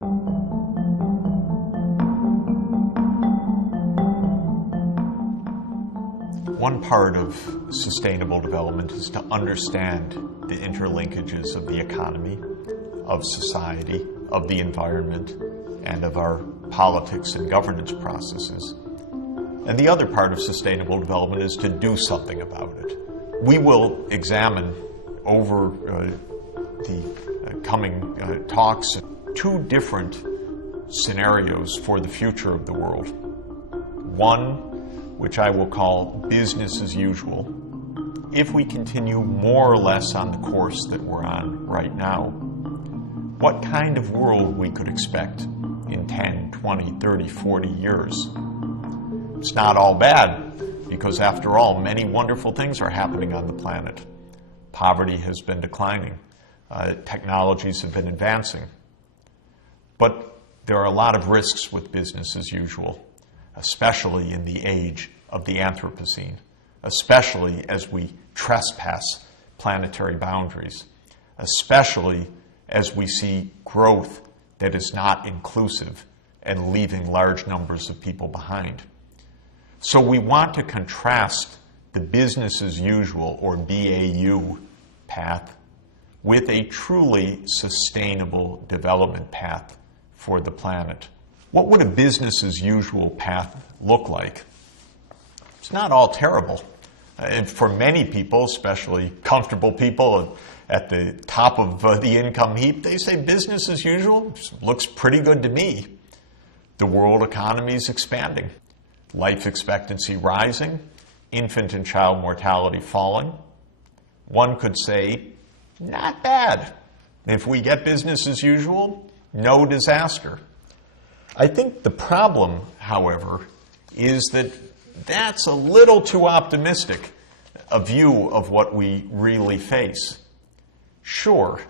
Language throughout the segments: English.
One part of sustainable development is to understand the interlinkages of the economy, of society, of the environment, and of our politics and governance processes. And the other part of sustainable development is to do something about it. We will examine over the coming talks two different scenarios for the future of the world. One, which I will call business as usual, if we continue more or less on the course that we're on right now, what kind of world we could expect in 10, 20, 30, 40 years. It's not all bad, because after all, many wonderful things are happening on the planet. Poverty has been declining. Technologies have been advancing. But there are a lot of risks with business as usual, especially in the age of the Anthropocene, especially as we trespass planetary boundaries, especially as we see growth that is not inclusive and leaving large numbers of people behind. So we want to contrast the business as usual, or BAU, path with a truly sustainable development path for the planet. What would a business as usual path look like? It's not all terrible. And for many people, especially comfortable people at the top of the income heap, they say business as usual looks pretty good to me. The world economy is expanding. Life expectancy rising. Infant and child mortality falling. One could say, not bad. If we get business as usual, no disaster. I think the problem, however, is that that's a little too optimistic a view of what we really face. Sure,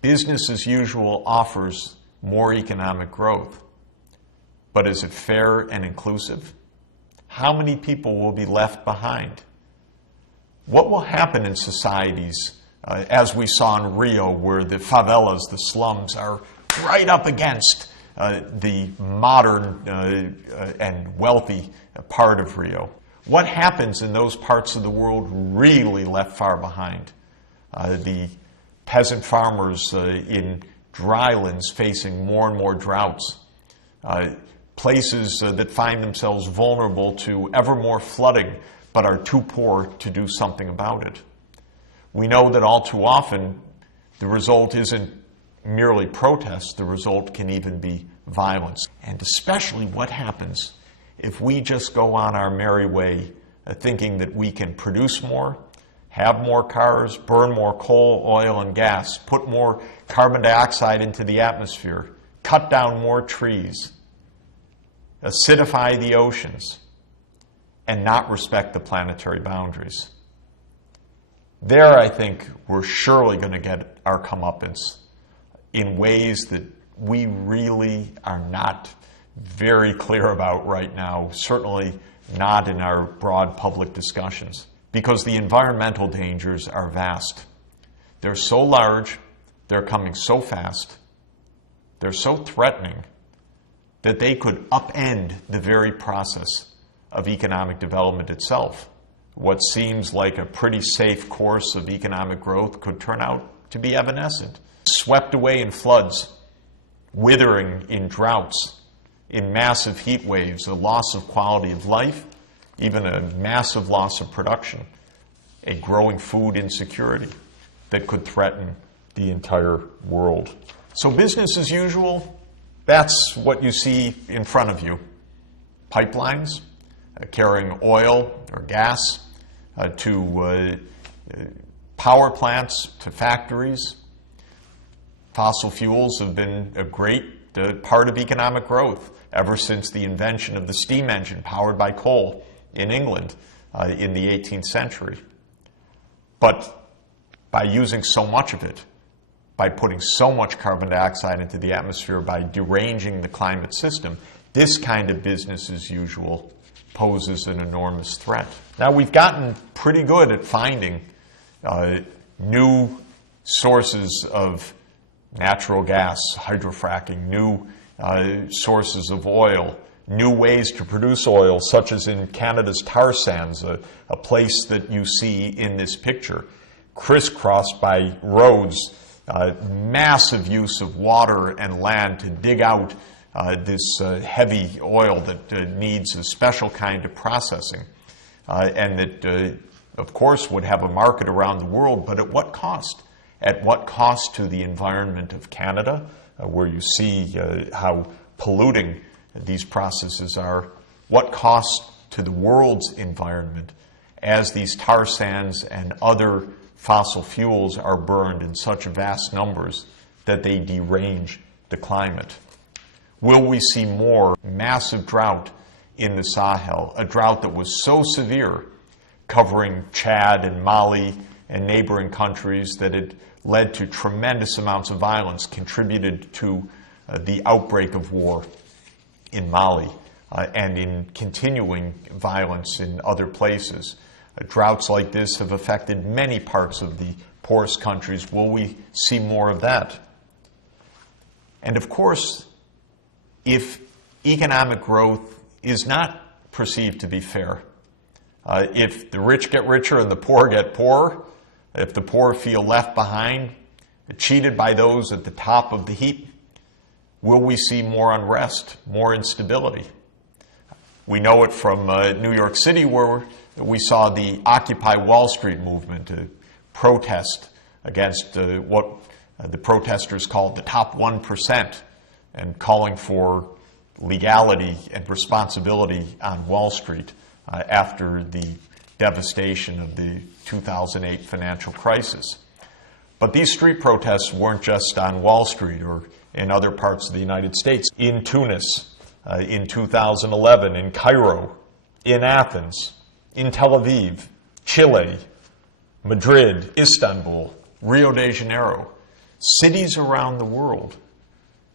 business as usual offers more economic growth, but is it fair and inclusive? How many people will be left behind? What will happen in societies, as we saw in Rio, where the favelas, the slums, are right up against the modern and wealthy part of Rio? What happens in those parts of the world really left far behind? The peasant farmers in drylands facing more and more droughts, places that find themselves vulnerable to ever more flooding but are too poor to do something about it. We know that all too often the result isn't merely protest, the result can even be violence. And especially what happens if we just go on our merry way thinking that we can produce more, have more cars, burn more coal, oil, and gas, put more carbon dioxide into the atmosphere, cut down more trees, acidify the oceans, and not respect the planetary boundaries. There, I think, we're surely going to get our comeuppance in ways that we really are not very clear about right now, certainly not in our broad public discussions, because the environmental dangers are vast. They're so large, they're coming so fast, they're so threatening that they could upend the very process of economic development itself. What seems like a pretty safe course of economic growth could turn out to be evanescent, swept away in floods, withering in droughts, in massive heat waves, a loss of quality of life, even a massive loss of production, a growing food insecurity that could threaten the entire world. So business as usual, that's what you see in front of you. Pipelines carrying oil or gas to power plants, to factories. Fossil fuels have been a great part of economic growth ever since the invention of the steam engine powered by coal in England in the 18th century. But by using so much of it, by putting so much carbon dioxide into the atmosphere, by deranging the climate system, this kind of business as usual poses an enormous threat. Now, we've gotten pretty good at finding new sources of natural gas, hydrofracking, new sources of oil, new ways to produce oil, such as in Canada's tar sands, a place that you see in this picture, crisscrossed by roads, massive use of water and land to dig out this heavy oil that needs a special kind of processing, and that, of course, would have a market around the world, but at what cost? At what cost to the environment of Canada, where you see how polluting these processes are? What cost to the world's environment as these tar sands and other fossil fuels are burned in such vast numbers that they derange the climate? Will we see more massive drought in the Sahel, a drought that was so severe, covering Chad and Mali and neighboring countries, that it led to tremendous amounts of violence, contributed to the outbreak of war in Mali, and in continuing violence in other places? Droughts like this have affected many parts of the poorest countries. Will we see more of that? And of course, if economic growth is not perceived to be fair, if the rich get richer and the poor get poorer, if the poor feel left behind, cheated by those at the top of the heap, will we see more unrest, more instability? We know it from New York City, where we saw the Occupy Wall Street movement to protest against what the protesters called the top 1%, and calling for legality and responsibility on Wall Street after the devastation of the 2008 financial crisis. But these street protests weren't just on Wall Street or in other parts of the United States. In Tunis, in 2011, in Cairo, in Athens, in Tel Aviv, Chile, Madrid, Istanbul, Rio de Janeiro, cities around the world,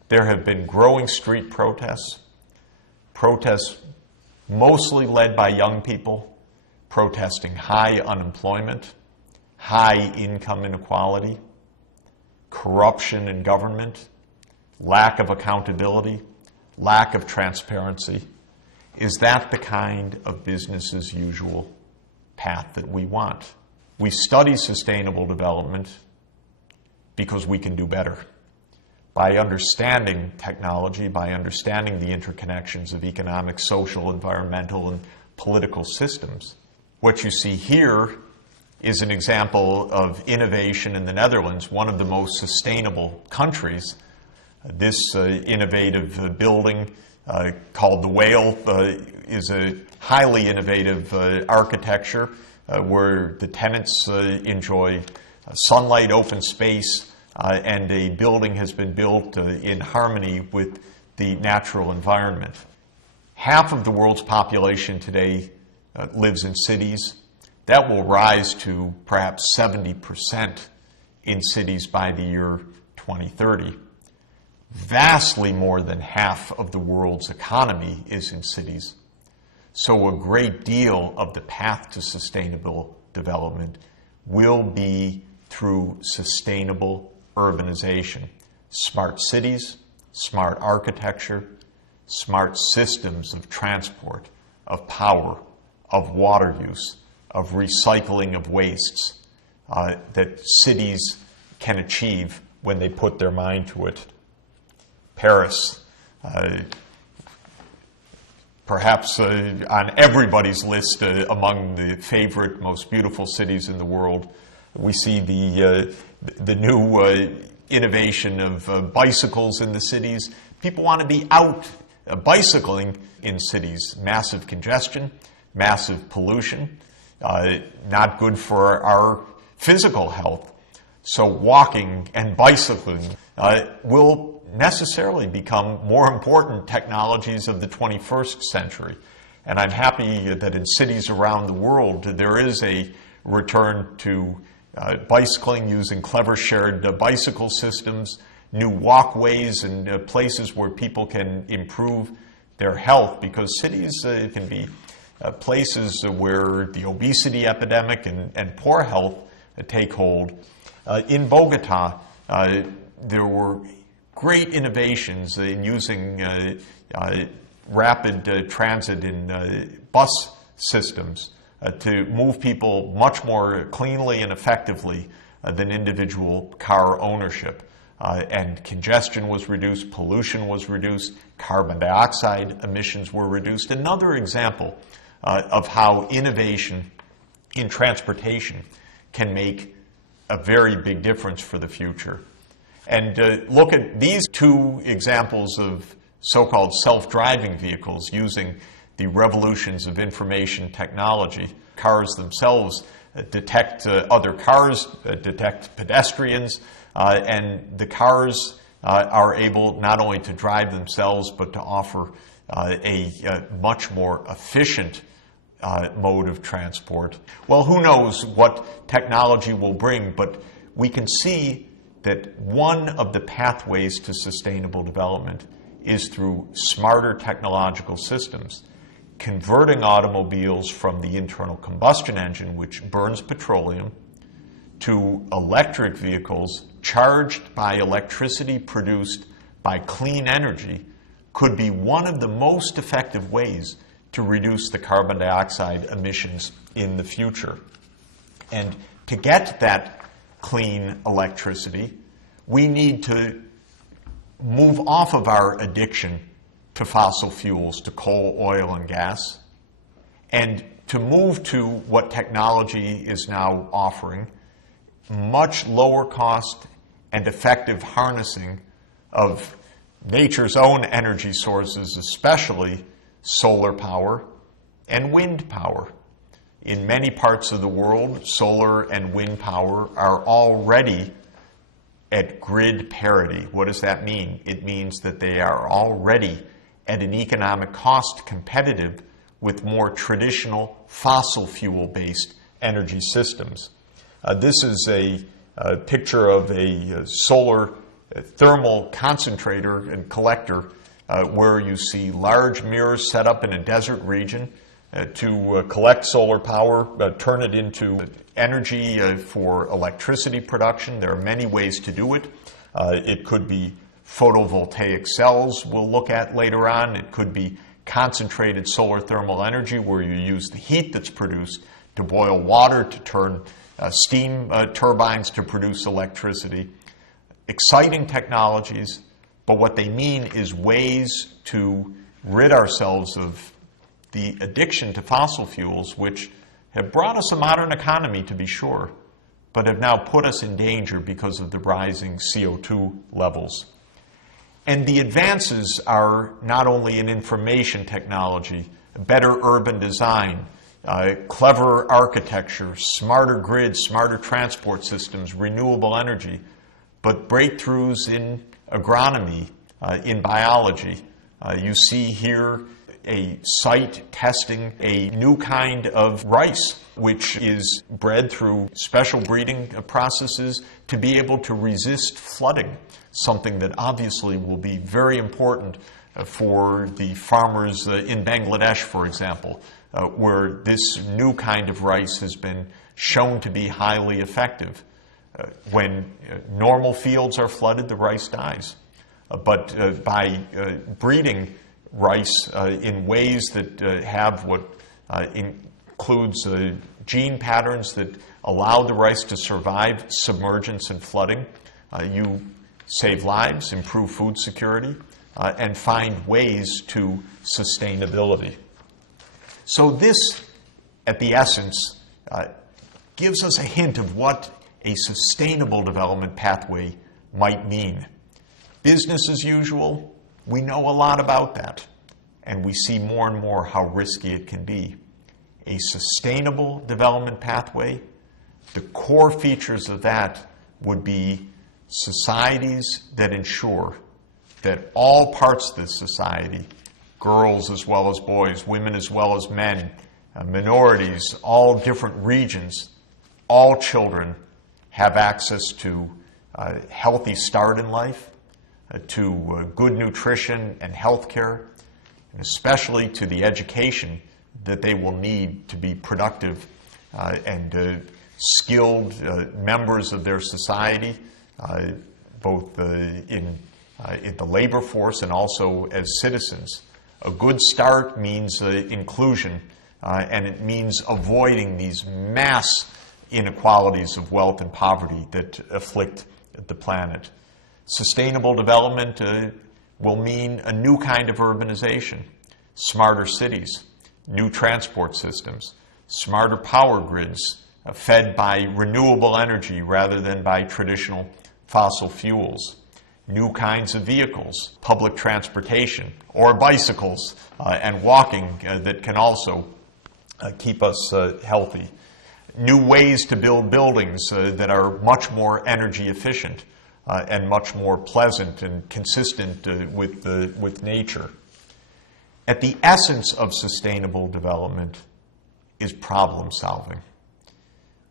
there have been growing street protests mostly led by young people, protesting high unemployment, high income inequality, corruption in government, lack of accountability, lack of transparency. Is that the kind of business as usual path that we want? We study sustainable development because we can do better. By understanding technology, by understanding the interconnections of economic, social, environmental, and political systems. What you see here is an example of innovation in the Netherlands, one of the most sustainable countries. This innovative building called the Whale is a highly innovative architecture where the tenants enjoy sunlight, open space, and a building has been built in harmony with the natural environment. Half of the world's population today lives in cities. That will rise to perhaps 70% in cities by the year 2030. Vastly more than half of the world's economy is in cities. So a great deal of the path to sustainable development will be through sustainable urbanization. Smart cities, smart architecture, smart systems of transport, of power, of water use, of recycling of wastes that cities can achieve when they put their mind to it. Paris, perhaps on everybody's list among the favorite, most beautiful cities in the world. We see the new innovation of bicycles in the cities. People want to be out bicycling in cities. Massive congestion, massive pollution, not good for our physical health. So walking and bicycling will necessarily become more important technologies of the 21st century. And I'm happy that in cities around the world there is a return to bicycling using clever shared bicycle systems, new walkways, and places where people can improve their health, because cities can be places where the obesity epidemic and poor health take hold. In Bogota, there were great innovations in using rapid transit in bus systems to move people much more cleanly and effectively than individual car ownership. And congestion was reduced, pollution was reduced, carbon dioxide emissions were reduced. Another example of how innovation in transportation can make a very big difference for the future. And look at these two examples of so-called self-driving vehicles using the revolutions of information technology. Cars themselves detect other cars, detect pedestrians, and the cars are able not only to drive themselves but to offer a much more efficient mode of transport. Well, who knows what technology will bring, but we can see that one of the pathways to sustainable development is through smarter technological systems, converting automobiles from the internal combustion engine, which burns petroleum, to electric vehicles charged by electricity produced by clean energy could be one of the most effective ways to reduce the carbon dioxide emissions in the future. And to get that clean electricity, we need to move off of our addiction to fossil fuels, to coal, oil, and gas, and to move to what technology is now offering, much lower cost and effective harnessing of nature's own energy sources, especially solar power and wind power. In many parts of the world, solar and wind power are already at grid parity. What does that mean? It means that they are already at an economic cost competitive with more traditional fossil fuel-based energy systems. This is a picture of a solar thermal concentrator and collector where you see large mirrors set up in a desert region to collect solar power, turn it into energy for electricity production. There are many ways to do it. It could be photovoltaic cells we'll look at later on. It could be concentrated solar thermal energy where you use the heat that's produced to boil water to turn steam turbines to produce electricity. Exciting technologies, but what they mean is ways to rid ourselves of the addiction to fossil fuels, which have brought us a modern economy, to be sure, but have now put us in danger because of the rising CO2 levels. And the advances are not only in information technology, better urban design, clever architecture, smarter grids, smarter transport systems, renewable energy, but breakthroughs in agronomy, in biology. You see here a site testing a new kind of rice, which is bred through special breeding processes to be able to resist flooding, something that obviously will be very important for the farmers in Bangladesh, for example, where this new kind of rice has been shown to be highly effective. When normal fields are flooded, the rice dies. But by breeding rice in ways that have what includes gene patterns that allow the rice to survive submergence and flooding, you save lives, improve food security, and find ways to sustainability. So this, at the essence, gives us a hint of what a sustainable development pathway might mean. Business as usual, we know a lot about that, and we see more and more how risky it can be. A sustainable development pathway, the core features of that would be societies that ensure that all parts of the society, girls as well as boys, women as well as men, minorities, all different regions, all children have access to a healthy start in life, to good nutrition and health care, and especially to the education that they will need to be productive and skilled members of their society, both in the labor force and also as citizens. A good start means inclusion, and it means avoiding these mass inequalities of wealth and poverty that afflict the planet. Sustainable development will mean a new kind of urbanization, smarter cities, new transport systems, smarter power grids fed by renewable energy rather than by traditional fossil fuels, new kinds of vehicles, public transportation, or bicycles and walking that can also keep us healthy, new ways to build buildings that are much more energy efficient and much more pleasant and consistent with nature. At the essence of sustainable development is problem solving.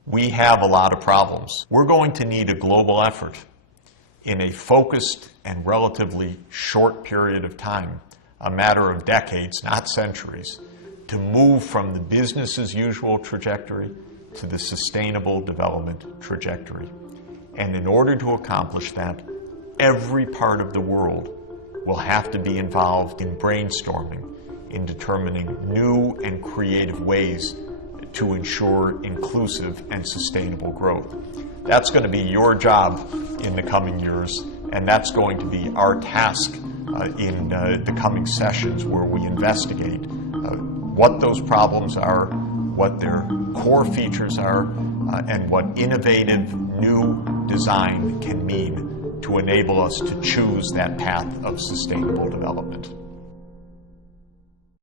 We have a lot of problems. We're going to need a global effort in a focused and relatively short period of time, a matter of decades, not centuries, to move from the business as usual trajectory to the sustainable development trajectory. And in order to accomplish that, every part of the world will have to be involved in brainstorming, in determining new and creative ways to ensure inclusive and sustainable growth. That's going to be your job in the coming years, and that's going to be our task in the coming sessions, where we investigate what those problems are, what their core features are, and what innovative new design can mean to enable us to choose that path of sustainable development.